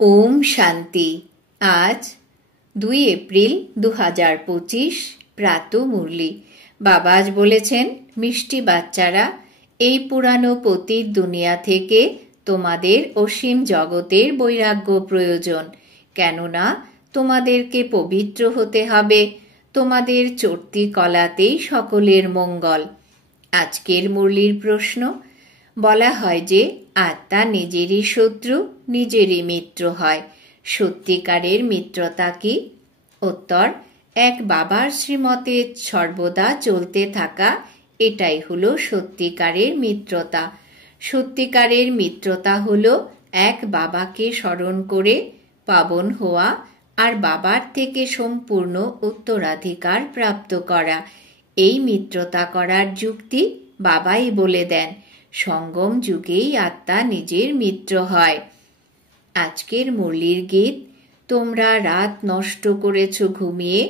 ওম শান্তি। আজ 2 এপ্রিল 2025 প্রাত মুরলি। বাবা আজ বলেছেন, মিষ্টি বাচ্চারা, এই পুরানো পতিত দুনিয়া থেকে তোমাদের অসীম জগতের বৈরাগ্য প্রয়োজন। কেননা তোমাদেরকে পবিত্র হতে হবে। তোমাদের চর্তি কলাতেই সকলের মঙ্গল। আজকের মুরলির প্রশ্ন, বলা হয় যে আত্মা নিজেরই শত্রু, নিজেরই মিত্র হয়। সত্যিকারের মিত্রতা কি? উত্তর, এক বাবার শ্রীমতে সর্বদা চলতে থাকা, এটাই হলো সত্যিকারের মিত্রতা। সত্যিকারের মিত্রতা হলো এক বাবাকে স্মরণ করে পাবন হওয়া আর বাবার থেকে সম্পূর্ণ উত্তরাধিকার প্রাপ্ত করা। এই মিত্রতা করার যুক্তি বাবাই বলে দেন। সঙ্গম যুগেই আত্মা নিজের মিত্র হয়। আজকের মুরলির গীত, তোমরা রাত নষ্ট করেছ ঘুমিয়ে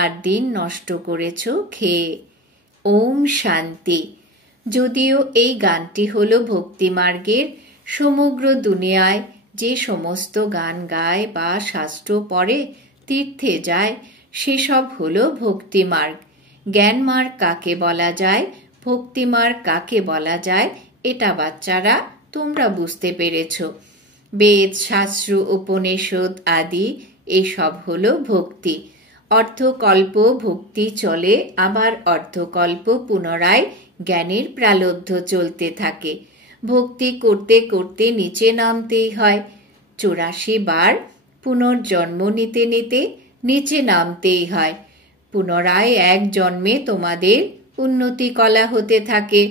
আর দিন নষ্ট করেছ খেয়ে। ওম শান্তি। যদিও এই গানটি হলো ভক্তিমার্গের, সমগ্র দুনিয়ায় যে সমস্ত গান গায় বা শাস্ত্র পড়ে, তীর্থে যায়, সেসব হলো ভক্তিমার্গ। জ্ঞানমার্গ কাকে বলা যায়, ভক্তিমার্গ কাকে বলা যায়, এটা বাচ্চারা তোমরা বুঝতে পেরেছ। বেদ, শাস্ত্র, উপনিষদ আদি এসব হলো ভক্তি। অর্ধকল্প ভক্তি চলে, আবার অর্ধকল্প পুনরায় জ্ঞানের প্রালব্ধ চলতে থাকে। ভক্তি করতে করতে নিচে নামতেই হয়। 84 বার পুনর্জন্ম নিতে নিতে নিচে নামতেই হয়। পুনরায় এক জন্মে তোমাদের উন্নতি কলা হতে থাকে।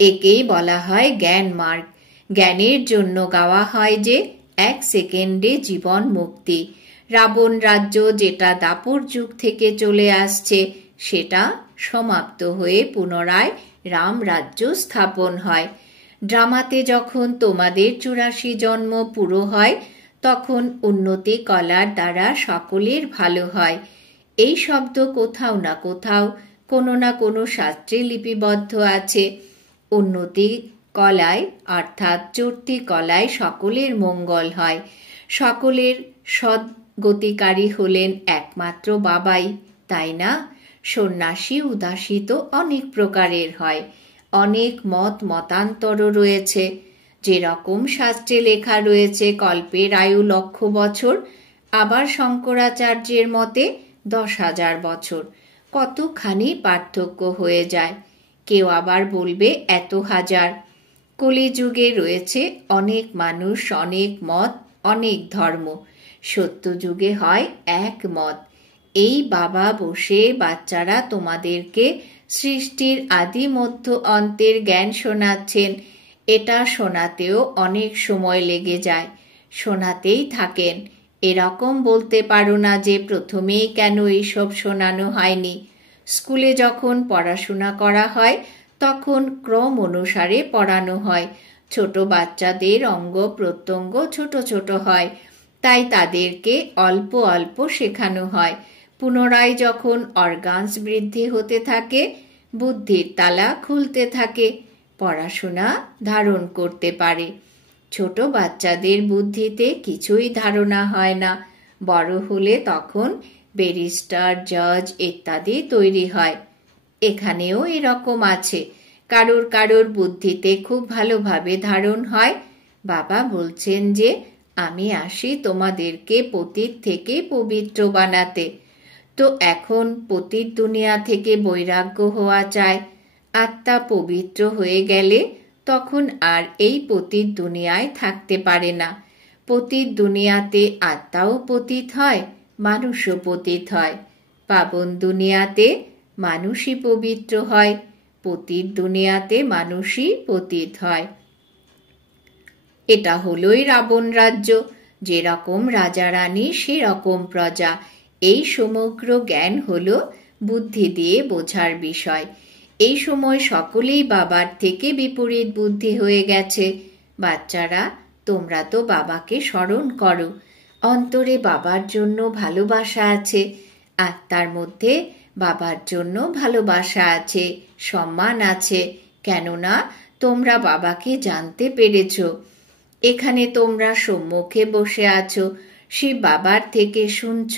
একেই বলা হয় জ্ঞান মার্গ। জ্ঞানের জন্য গাওয়া হয় যে 1 সেকেন্ডে জীবন মুক্তি। রাবণ রাজ্য যেটা দাপর যুগ থেকে চলে আসছে, সেটা সমাপ্ত হয়ে পুনরায় রাম রাজ্য স্থাপন হয়। ড্রামাতে যখন তোমাদের 84 জন্ম পুরো হয়, তখন উন্নতি কলার দ্বারা সকলের ভালো হয়। এই শব্দ কোথাও না কোথাও কোনো না কোনো শাস্ত্রে লিপিবদ্ধ আছে। উন্নতি কলায় অর্থাৎ চর্তি কলায় সকলের মঙ্গল হয়। সকলের সদ্গতিকারী হলেন একমাত্র বাবাই, তাই না? সন্ন্যাসী উদাসী তো অনেক প্রকারের হয়। অনেক মতান্তর রয়েছে। যেরকম শাস্ত্রে লেখা রয়েছে কল্পের আয়ু 1,00,000 বছর, আবার শঙ্করাচার্যের মতে 10,000 বছর। কতখানি পার্থক্য হয়ে যায়। কেউ আবার বলবে এত হাজার। কলিযুগে রয়েছে অনেক মানুষ, অনেক মত, অনেক ধর্ম। সত্যযুগে হয় এক মত। এই বাবা বসে বাচ্চারা তোমাদেরকে সৃষ্টির আদি মধ্য অন্তের জ্ঞান শোনাচ্ছেন। এটা শোনাতেও অনেক সময় লেগে যায়। শোনাতেই থাকেন। এরকম বলতে পারো না যে প্রথমেই কেন এইসব শোনানো হয়নি। স্কুলে যখন পড়াশোনা করা হয়, তখন ক্রম অনুসারে পড়ানো হয়। ছোট বাচ্চাদের অঙ্গ প্রত্যঙ্গ ছোট ছোট হয়, তাই তাদেরকে অল্প অল্প শেখানো হয়। পুনরায় যখন অর্গানস বৃদ্ধি হতে থাকে, বুদ্ধির তালা খুলতে থাকে, পড়াশোনা ধারণ করতে পারে। ছোট বাচ্চাদের বুদ্ধিতে কিছুই ধারণা হয় না। বড় হলে তখন ব্যারিস্টার, জজ ইত্যাদি তৈরি হয়। এখানেও এরকম আছে। কারোর কারোর বুদ্ধিতে খুব ভালোভাবে ধারণ হয়। বাবা বলছেন যে আমি আসি তোমাদেরকে পতিত থেকে পবিত্র বানাতে। তো এখন পতিত দুনিয়া থেকে বৈরাগ্য হওয়া চায়। আত্মা পবিত্র হয়ে গেলে তখন আর এই পতিত দুনিয়ায় থাকতে পারে না। পতিত দুনিয়াতে আত্মাও পতিত হয়, মানুষও পতিত হয়। পাবন দুনিয়াতে মানুষই পবিত্র হয়, পতিত দুনিয়াতে মানুষই পতিত হয়। এটা হলোই রাবণ রাজ্য। যেরকম রাজা রানী, সেরকম প্রজা। এই সমগ্র জ্ঞান হলো বুদ্ধি দিয়ে বোঝার বিষয়। এই সময় সকলেই বাবার থেকে বিপরীত বুদ্ধি হয়ে গেছে। বাচ্চারা, তোমরা তো বাবাকে স্মরণ করো। অন্তরে বাবার জন্য ভালোবাসা আছে। আত্মার মধ্যে বাবার জন্য ভালোবাসা আছে, সম্মান আছে। কেননা তোমরা বাবাকে জানতে পেরেছ। এখানে তোমরা সম্মুখে বসে আছো, শিব বাবার থেকে শুনছ।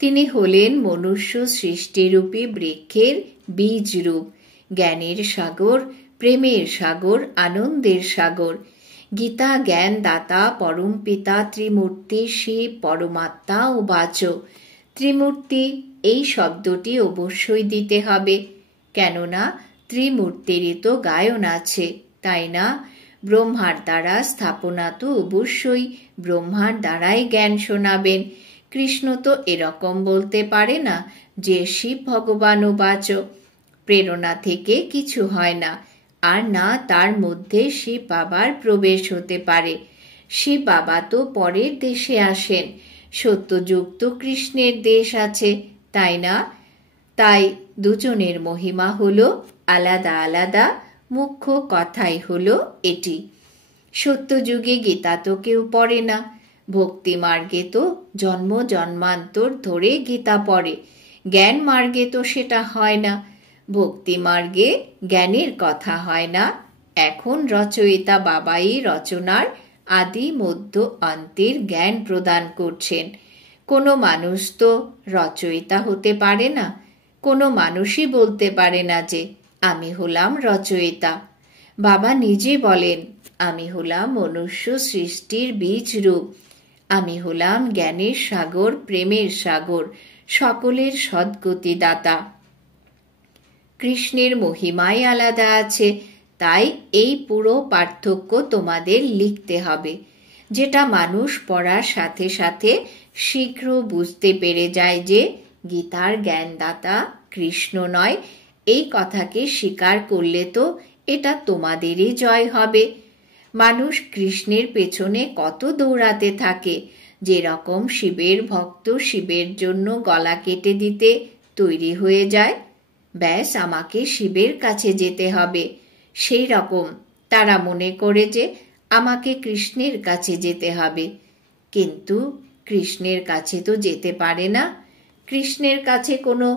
তিনি হলেন মনুষ্য সৃষ্টিরূপী বৃক্ষের বীজ রূপ, জ্ঞানের সাগর, প্রেমের সাগর, আনন্দের সাগর। গীতা জ্ঞান দাতা পরম পিতা ত্রিমূর্তি শিব পরমাত্মা ও বাচ। ত্রিমূর্তি এই শব্দটি অবশ্যই দিতে হবে, কেননা ত্রিমূর্তিরই তো গায়ন আছে, তাই না? ব্রহ্মার দ্বারা স্থাপনা তো অবশ্যই ব্রহ্মার দ্বারাই জ্ঞান শোনাবেন। কৃষ্ণ তো এরকম বলতে পারে না যে শিব ভগবান ও বাচ। প্রেরণা থেকে কিছু হয় না, আর না তার মধ্যে শিব বাবার প্রবেশ হতে পারে। শিব বাবা তো পরের দেশে আসেন, সত্যযুগ তো কৃষ্ণের দেশ আছে, তাই না? তাই দুজনের মহিমা হলো আলাদা আলাদা, মুখ্য কথাই হলো এটি। সত্যযুগে গীতা তো কেউ পড়ে না, ভক্তি মার্গে তো জন্ম জন্মান্তর ধরে গীতা পড়ে, জ্ঞান মার্গে তো সেটা হয় না। ভক্তি মার্গে জ্ঞানের কথা হয় না। এখন রচয়িতা বাবাই রচনার আদি মধ্য অন্তের জ্ঞান প্রদান করছেন। কোনো মানুষ তো রচয়িতা হতে পারে না, কোনো মানুষই বলতে পারে না যে আমি হলাম রচয়িতা। বাবা নিজে বলেন, আমি হলাম মনুষ্য সৃষ্টির বীজ রূপ, আমি হলাম জ্ঞানের সাগর, প্রেমের সাগর, সকলের সদ্গতিদাতা। কৃষ্ণের মহিমাই আলাদা আছে, তাই এই পুরো পার্থক্য তোমাদের লিখতে হবে, যেটা মানুষ পড়ার সাথে সাথে শীঘ্র বুঝতে পেরে যায় যে গীতার জ্ঞানদাতা কৃষ্ণ নয়। এই কথাকে স্বীকার করলে তো এটা তোমাদেরই জয় হবে। মানুষ কৃষ্ণের পেছনে কত দৌড়াতে থাকে, যেরকম শিবের ভক্ত শিবের জন্য গলা কেটে দিতে তৈরি হয়ে যায়। ব্যাস আমাকে শিবের কাছে যেতে হবে, সেই রকম তারা মনে করে যে আমাকে কৃষ্ণের কাছে যেতে হবে। কিন্তু কৃষ্ণের কাছে তো যেতে পারে না। কৃষ্ণের কাছে কোনো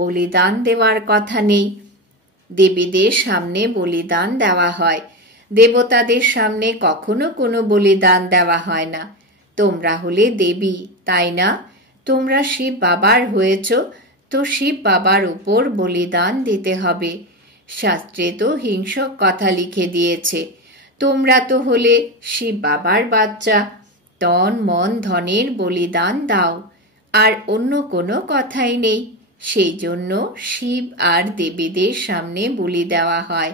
বলিদান দেওয়ার কথা নেই। দেবীদের সামনে বলিদান দেওয়া হয়, দেবতাদের সামনে কখনো কোনো বলিদান দেওয়া হয় না। তোমরা হলে দেবী, তাই না? তোমরা শিব বাবার হয়েছ, তো শিব বাবার উপর বলিদান দিতে হবে। শাস্ত্রে তো হিংসক কথা লিখে দিয়েছে। তোমরা তো হলে শিব বাবার বাচ্চা, তন মন ধনের বলিদান দাও, আর অন্য কোনো কথাই নেই। সেই জন্য শিব আর দেবীদের সামনে বলি দেওয়া হয়।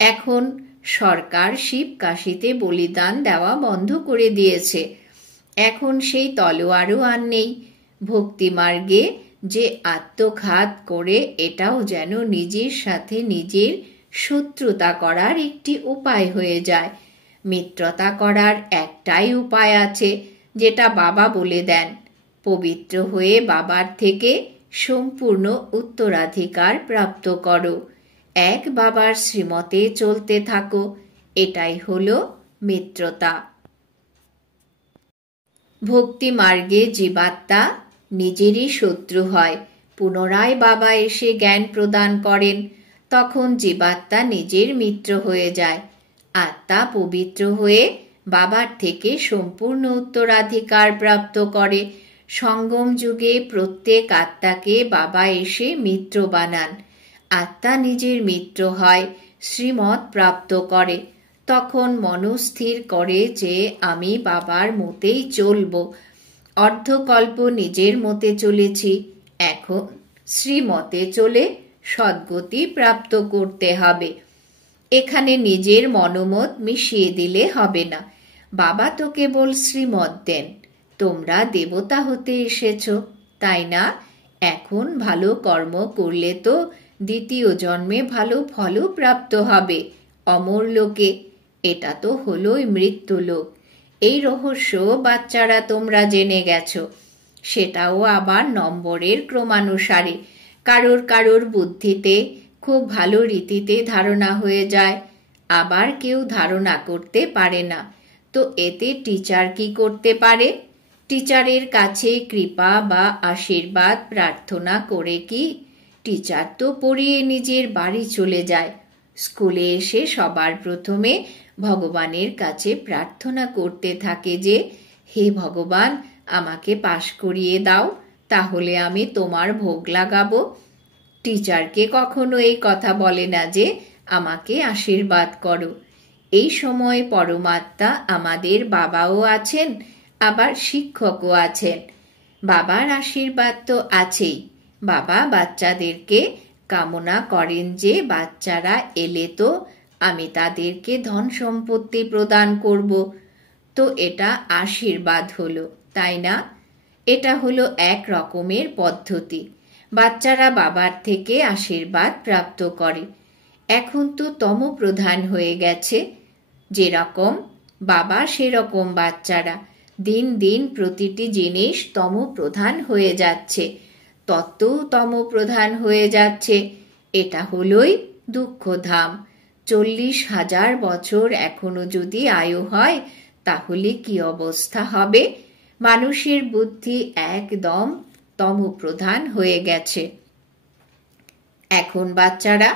এখন সরকার শিব কাশিতে বলিদান দেওয়া বন্ধ করে দিয়েছে। এখন সেই তলোয়ারও আর নেই। ভক্তিমার্গে যে আত্মঘাত করে এটাও যেন নিজের সাথে নিজের শত্রুতা করার একটি উপায় হয়ে যায়। মিত্রতা করার একটাই উপায় আছে, যেটা বাবা বলে দেন, পবিত্র হয়ে বাবার থেকে সম্পূর্ণ উত্তরাধিকার প্রাপ্ত করো, এক বাবার শ্রীমতে চলতে থাকো। এটাই হলো মিত্রতা। ভক্তি মার্গে জীবাত্মা নিজেরই শত্রু হয়। পুনরায় বাবা এসে জ্ঞান প্রদান করেন, তখন জীবাত্মা নিজের মিত্র হয়ে যায়। আত্মা পবিত্র হয়ে বাবার থেকে সম্পূর্ণ উত্তরাধিকার প্রাপ্ত করে। সঙ্গম যুগে প্রত্যেক আত্মাকে বাবা এসে মিত্র বানান। আত্মা নিজের মিত্র হয়, শ্রীমত প্রাপ্ত করে। তখন মনস্থির করে যে আমি বাবার মতেই চলব। অর্ধকল্প নিজের মতে চলেছি, এখন শ্রীমতে চলে সদ্গতি প্রাপ্ত করতে হবে। এখানে নিজের মনোমত মিশিয়ে দিলে হবে না। বাবা তো কেবল শ্রীমত দেন। তোমরা দেবতা হতে এসেছ, তাই না? এখন ভালো কর্ম করলে তো দ্বিতীয় জন্মে ভালো ফলও প্রাপ্ত হবে, অমর লোকে। এটা তো হলোই মৃত্যুলোক। এই রহস্য বাচ্চারা তোমরা জেনে গেছো। সেটাও আবার নম্বরের ক্রমানুসারে। কারোর কারোর বুদ্ধিতে খুব ভালো রীতিতে ধারণা হয়ে যায়, আবার কেউ ধারণা করতে পারে না। তো এতে টিচার কি করতে পারে? টিচারের কাছে কৃপা বা আশীর্বাদ প্রার্থনা করে কি? টিচার তো পড়িয়ে নিজের বাড়ি চলে যায়। স্কুলে এসে সবার প্রথমে ভগবানের কাছে প্রার্থনা করতে থাকে যে, হে ভগবান, আমাকে পাশ করিয়ে দাও, তাহলে আমি তোমার ভোগ লাগাবো। টিচারকে কখনো এই কথা বলে না যে আমাকে আশীর্বাদ করো। এই সময় পরমাত্মা আমাদের বাবাও আছেন, আবার শিক্ষকও আছেন। বাবার আশীর্বাদ তো আছেই। বাবা বাচ্চাদেরকে কামনা করেন যে বাচ্চারা এলে তো আমি তাদেরকে ধন সম্পত্তি প্রদান করব। তো এটা আশীর্বাদ হলো, তাই না? এটা হলো এক রকমের পদ্ধতি। বাচ্চারা বাবার থেকে আশীর্বাদ প্রাপ্ত করে। এখন তো তমপ্রধান হয়ে গেছে। যেরকম বাবা সেরকম বাচ্চারা। দিন দিন প্রতিটি জিনিস তমপ্রধান হয়ে যাচ্ছে, তত্ত্ব তমপ্রধান হয়ে যাচ্ছে। এটা হলোই দুঃখধাম। 40,000 বছর এখনো যদি আয়ু হয়, তাহলে কি অবস্থা হবে? মানুষের বুদ্ধি একদম তমপ্রধান হয়ে গেছে। এখন বাচ্চারা,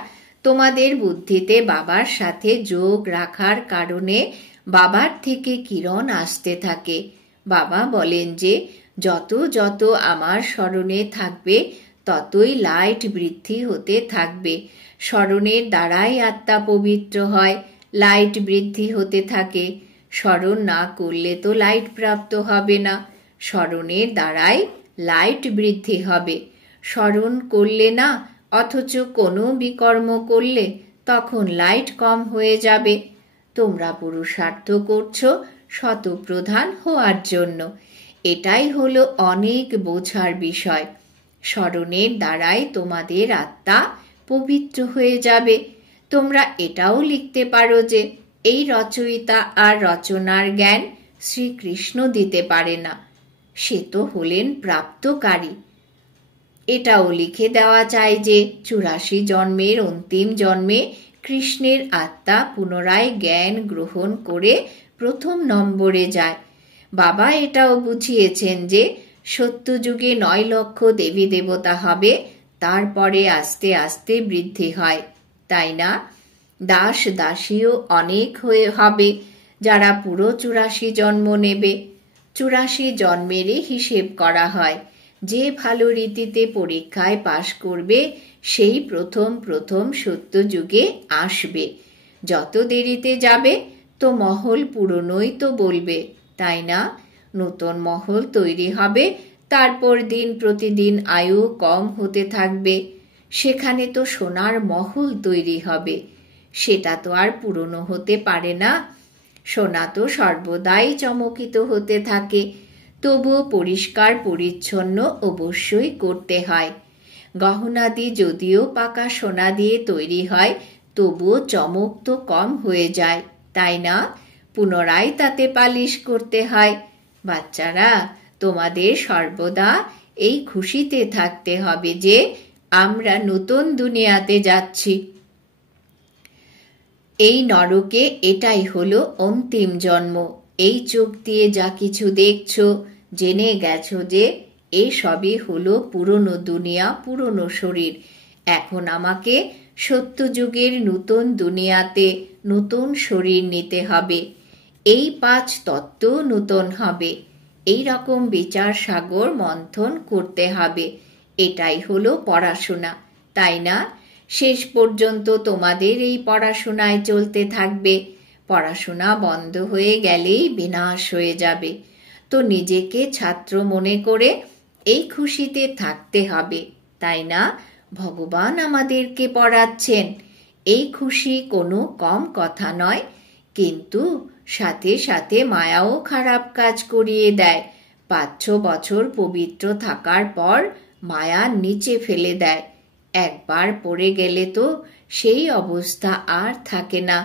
তোমাদের বুদ্ধিতে বাবার সাথে যোগ রাখার কারণে বাবার থেকে কিরণ আসতে থাকে। বাবা বলেন যে যত যত আমার স্মরণে থাকবে ততই লাইট বৃদ্ধি হতে থাকবে। স্মরণের দ্বারাই আত্মা পবিত্র হয়, লাইট বৃদ্ধি হতে থাকে। স্মরণ না করলে তো লাইট প্রাপ্ত হবে না। স্মরণের দ্বারাই লাইট বৃদ্ধি হবে। স্মরণ করলে না, অথচ কোনো বিকর্ম করলে তখন লাইট কম হয়ে যাবে। তোমরা পুরুষার্থ করছো শতপ্রধান হওয়ার জন্য। এটাই হলো অনেক বোঝার বিষয়। স্মরণের দ্বারাই তোমাদের আত্মা পবিত্র হয়ে যাবে। তোমরা এটাও লিখতে পারো যে এই রচয়িতা আর রচনার জ্ঞান শ্রীকৃষ্ণ দিতে পারে না, সে তো হলেন প্রাপ্তকারী। এটাও লিখে দেওয়া চাই যে 84 জন্মের অন্তিম জন্মে কৃষ্ণের আত্মা পুনরায় জ্ঞান গ্রহণ করে প্রথম নম্বরে যায়। বাবা এটাও বুঝিয়েছেন যে সত্যযুগে 9 লক্ষ দেবী দেবতা হবে, তারপরে আস্তে আস্তে বৃদ্ধি হয়, তাই না? দাস দাসীও অনেক হয়ে হবে যারা পুরো 84 জন্ম নেবে। 84 জন্মেরই হিসেব করা হয়। যে ভালো রীতিতে পরীক্ষায় পাশ করবে সেই প্রথম প্রথম সত্যযুগে আসবে। যত দেরিতে যাবে তো মহল পুরনোই তো বলবে, তাই না? নতুন মহল তৈরি হবে, তারপর দিন প্রতিদিন আয়ু কম হতে থাকবে। সেখানে তো সোনার মহল তৈরি হবে। সেটা তো আর পুরনো হতে পারে না। সোনা তো সর্বদাই চমকিত হতে থাকে, তবুও পরিষ্কার পরিচ্ছন্ন অবশ্যই করতে হয়। গহনাদি যদিও পাকা সোনা দিয়ে তৈরি হয়, তবুও চমক তো কম হয়ে যায়, তাই না? পুনরায় তাতে পালিশ করতে হয়। বাচ্চারা, তোমাদের সর্বদা এই খুশিতে থাকতে হবে যে আমরা নতুন দুনিয়াতে যাচ্ছি। এই নরকে এটাই হলো অন্তিম জন্ম। এই চোখ দিয়ে যা কিছু দেখছো, জেনে গেছো যে এসবই হলো পুরনো দুনিয়া, পুরনো শরীর। এখন আমাকে সত্যযুগের নতুন দুনিয়াতে নতুন শরীর নিতে হবে। এই 5 তত্ত্ব নতুন হবে। এই রকম বিচার সাগর মন্থন করতে হবে। এটাই হলো পড়াশোনা, তাই না? শেষ পর্যন্ত তোমাদের এই পড়াশোনায় চলতে থাকবে। পড়াশোনা বন্ধ হয়ে গেলেই বিনাশ হয়ে যাবে। তো নিজেকে ছাত্র মনে করে এই খুশিতে থাকতে হবে, তাই না? ভগবান আমাদেরকে পড়াচ্ছেন। এই খুশি কোনো কম কথা নয়, কিন্তু সাথে সাথে মায়াও খারাপ কাজ করিয়ে দেয়। 5-6 বছর পবিত্র থাকার পর মায়া নিচে ফেলে দেয়। একবার পড়ে গেলে তো সেই অবস্থা আর থাকে না।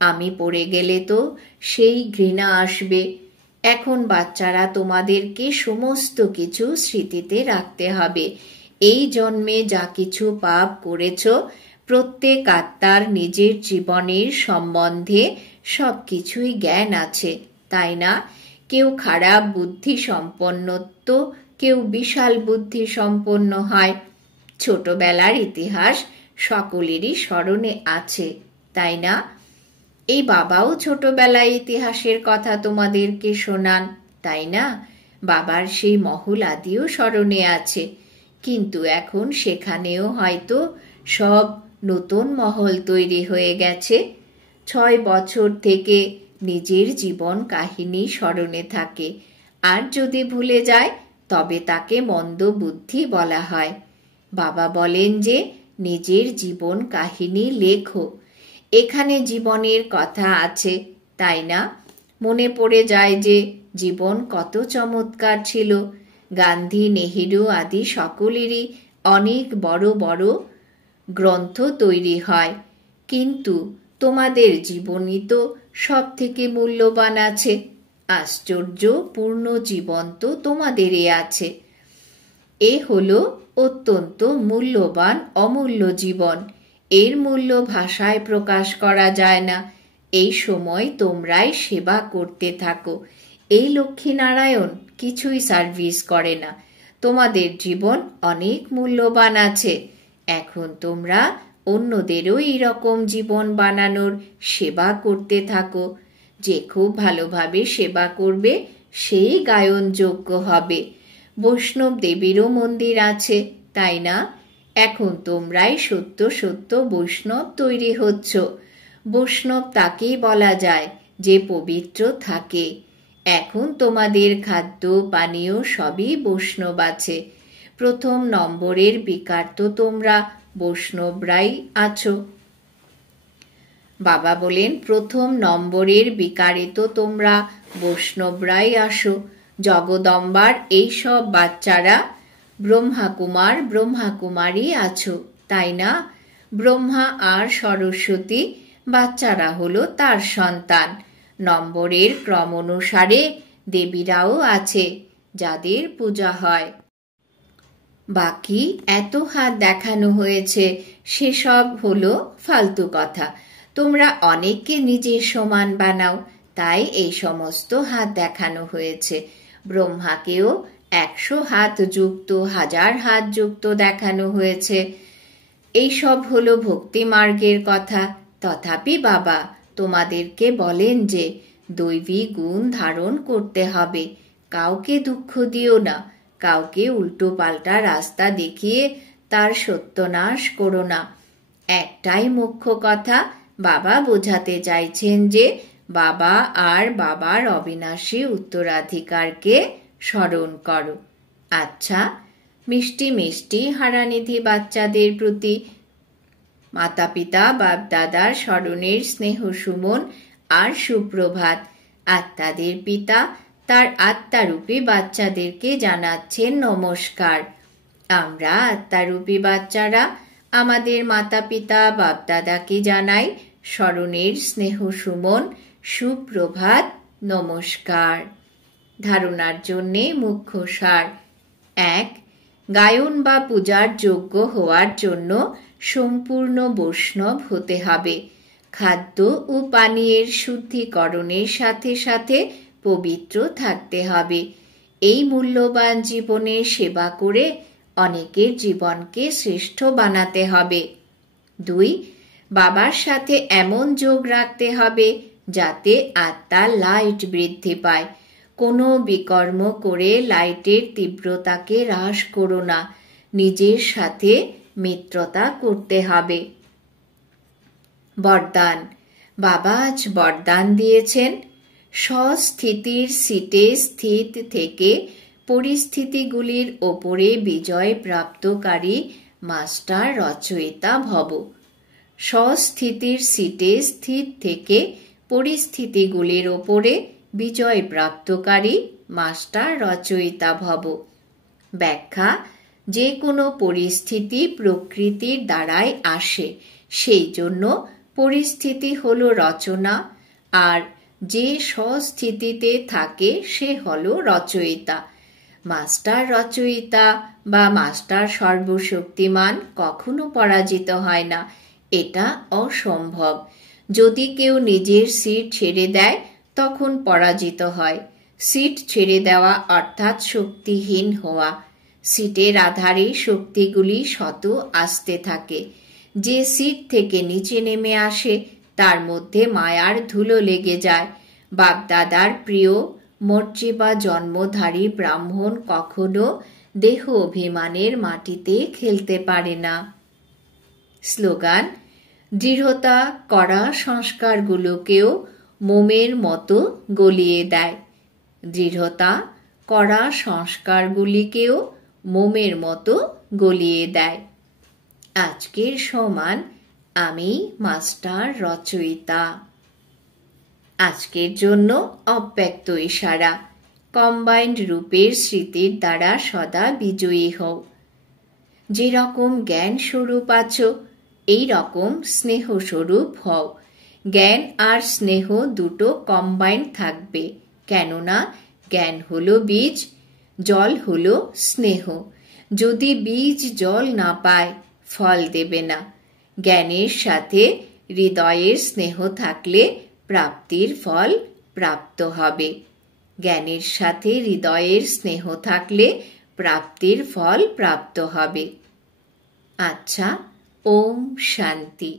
আমি পড়ে গেলে তো সেই ঘৃণা আসবে। এখন বাচ্চারা, তোমাদেরকে সমস্ত কিছু স্মৃতিতে রাখতে হবে। এই জন্মে যা কিছু পাপ করেছ, প্রত্যেক আত্মার নিজের জীবনের সম্বন্ধে সব কিছুই জ্ঞান আছে, তাই না? কেউ খারাপ বুদ্ধি সম্পন্ন তো কেউ বিশাল বুদ্ধি সম্পন্ন হয়। ছোটবেলার ইতিহাস সকলেরই স্মরণে আছে, তাই না? এই বাবাও ছোটবেলায় ইতিহাসের কথা তোমাদেরকে শোনান, তাই না? বাবার সেই মহল আদিও স্মরণে আছে, কিন্তু এখন সেখানেও হয়তো সব নতুন মহল তৈরি হয়ে গেছে। 6 বছর থেকে নিজের জীবন কাহিনী স্মরণে থাকে, আর যদি ভুলে যায় তবে তাকে মন্দ বুদ্ধি বলা হয়। বাবা বলেন যে নিজের জীবন কাহিনী লেখো, এখানে জীবনের কথা আছে, তাই না? মনে পড়ে যায় যে জীবন কত চমৎকার ছিল। গান্ধী, নেহেরু আদি সকলেরই অনেক বড় বড় গ্রন্থ তৈরি হয়, কিন্তু তোমাদের জীবনই তো সব থেকে মূল্যবান আছে। আশ্চর্য পূর্ণ জীবন তো তোমাদেরই আছে। এ হলো অত্যন্ত মূল্যবান অমূল্য জীবন। এর মূল্য ভাষায় প্রকাশ করা যায় না। এই সময় তোমরাই সেবা করতে থাকো। এই লক্ষ্মীনারায়ণ কিছুই সার্ভিস করে না। তোমাদের জীবন অনেক মূল্যবান আছে। এখন তোমরা অন্যদেরও এইরকম জীবন বানানোর সেবা করতে থাকো। যে খুব ভালোভাবে সেবা করবে সেই গায়নযোগ্য হবে। বৈষ্ণব দেবীরও মন্দির আছে, তাই না? এখন তোমরাই সত্য সত্য বৈষ্ণব তৈরি হচ্ছ। বৈষ্ণব তাকেই বলা যায় যে পবিত্র থাকে। এখন তোমাদের খাদ্য পানীয় সবই বৈষ্ণব আছে। 1 নম্বরের বিকার তো তোমরা বৈষ্ণবরাই আছো। বাবা বলেন 1 নম্বরের বিকারে তো তোমরা বৈষ্ণবরাই আসো। জগদম্বার এই সব বাচ্চারা ব্রহ্মাকুমার ব্রহ্মাকুমারী আছো, তাই না? ব্রহ্মা আর সরস্বতী বাচ্চারা হলো তার সন্তান। নম্বরের ক্রম অনুসারে দেবীরাও আছে যাদের পূজা হয়। বাকি এত হাত দেখানো হয়েছে সেসব হলো ফালতু কথা। তোমরা অনেককে নিজের সমান বানাও, তাই এই সমস্ত হাত দেখানো হয়েছে। ব্রহ্মাকেও 100 হাত যুক্ত, 1000 হাত যুক্ত দেখানো হয়েছে। এই সব হলো ভক্তি মার্গের কথা। তথাপি বাবা তোমাদেরকে বলেন যে দৈবী গুণ ধারণ করতে হবে। কাউকে দুঃখ দিও না, কাউকে উল্টো পাল্টা রাস্তা দেখিয়ে তার সত্যনাশ করো না। একটাই মুখ্য কথা বাবা বোঝাতে চাইছেন যে বাবা আর বাবার অবিনাশী উত্তরাধিকারকে স্মরণ করো। আচ্ছা, মিষ্টি মিষ্টি হারানিধি বাচ্চাদের প্রতি মাতা পিতা বাপ দাদার স্মরণের স্নেহ সুমন আর সুপ্রভাত। আত্মাদের পিতা তার আত্মারূপী বাচ্চাদেরকে জানাচ্ছেন নমস্কার। আমরা আত্মারূপী বাচ্চারা আমাদের মাতা পিতা বাপ দাদাকে জানাই স্মরণের স্নেহ সুমন, সুপ্রভাত, নমস্কার। ধারণার জন্যে মুখ্য সার। 1. গায়ন বা পূজার যোগ্য হওয়ার জন্য সম্পূর্ণ বৈষ্ণব হতে হবে। খাদ্য ও পানীয়ের শুদ্ধিকরণের সাথে সাথে পবিত্র থাকতে হবে। এই মূল্যবান জীবনের সেবা করে অনেকের জীবনকে শ্রেষ্ঠ বানাতে হবে। 2. বাবার সাথে এমন যোগ রাখতে হবে যাতে আত্মার লাইট বৃদ্ধি পায়। কোনো বিকর্ম করে লাইটের তীব্রতাকে হ্রাস করো না, নিজের সাথে মিত্রতা করতে হবে। বরদান। বাবা আজ বরদান দিয়েছেন স্বস্থিতির সিটে স্থিত থেকে পরিস্থিতিগুলির ওপরে বিজয় প্রাপ্তকারী মাস্টার রচয়িতা ভব। স্বস্থিতির সিটে স্থিত থেকে পরিস্থিতিগুলির ওপরে বিজয় প্রাপ্তকারী মাস্টার রচয়িতা ভব। ব্যাখ্যা: যে কোনো পরিস্থিতি প্রকৃতির দ্বারাই আসে, সেই জন্য পরিস্থিতি হলো রচনা, আর যে স্বস্থিতিতে থাকে সে হলো রচয়িতা। মাস্টার রচয়িতা বা মাস্টার সর্বশক্তিমান কখনো পরাজিত হয় না, এটা অসম্ভব। যদি কেউ নিজের সিট ছেড়ে দেয় তখন পরাজিত হয়। সিট ছেড়ে দেওয়া অর্থাৎ শক্তিহীন হওয়া। সিটের আধারে শক্তিগুলি শত আসতে থাকে। যে সিট থেকে নিচে নেমে আসে তার মধ্যে মায়ার ধুলো লেগে যায়। বাপদাদার প্রিয় মর্জি বা জন্মধারী ব্রাহ্মণ কখনো দেহ অভিমানের মাটিতে খেলতে পারে না। স্লোগান: দৃঢ়তা করা সংস্কারগুলোকেও মোমের মতো গলিয়ে দেয়। দৃঢ়তা করা সংস্কারগুলিকেও মোমের মতো গলিয়ে দেয়। আজকের সমান আমি মাস্টার রচয়িতা। আজকের জন্য অব্যক্ত ইশারা: কম্বাইন্ড রূপের স্মৃতির দ্বারা সদা বিজয়ী হও। যেরকম জ্ঞান স্বরূপ আছো, এই রকম স্নেহ স্বরূপ হও। জ্ঞান আর স্নেহ দুটো কম্বাইন্ড থাকবে, কেননা জ্ঞান হলো বীজ, জল হলো স্নেহ। যদি বীজ জল না পায়, ফল দেবে না। জ্ঞানের সাথে হৃদয়ের স্নেহ থাকলে প্রাপ্তির ফল প্রাপ্ত হবে। জ্ঞানের সাথে হৃদয়ের স্নেহ থাকলে প্রাপ্তির ফল প্রাপ্ত হবে। আচ্ছা, ওম শান্তি।